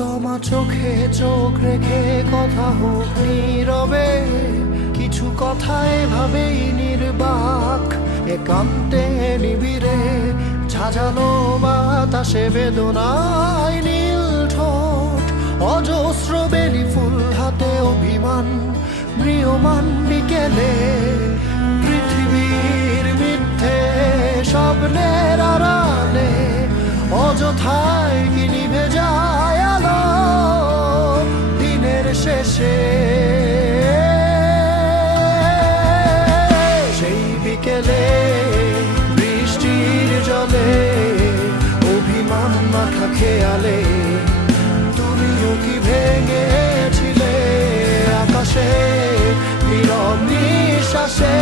তোমার চোখে চোখ রেখে কথা হোক নীরবে, কিছু কথা এভাবেই নির্বাক একান্তে নিবিড়ে, ঝাঁঝালো বাতাসে বেদনায় নীল ঠোঁট, অজস্র বেলি ফুল হাতে অভিমান ম্রিয়মান বিকেলে, পৃথিবীর মিথ্যে স্বপ্নের আড়ালে অযথায় কি নিভে যায় আলো দিনের শেষে। সেই বিকেলে বৃষ্টির জলে অভিমান মাখা খেয়ালে তুমিও কি ভেঙেছিলে আকাশে নীরব নিঃশ্বাসে।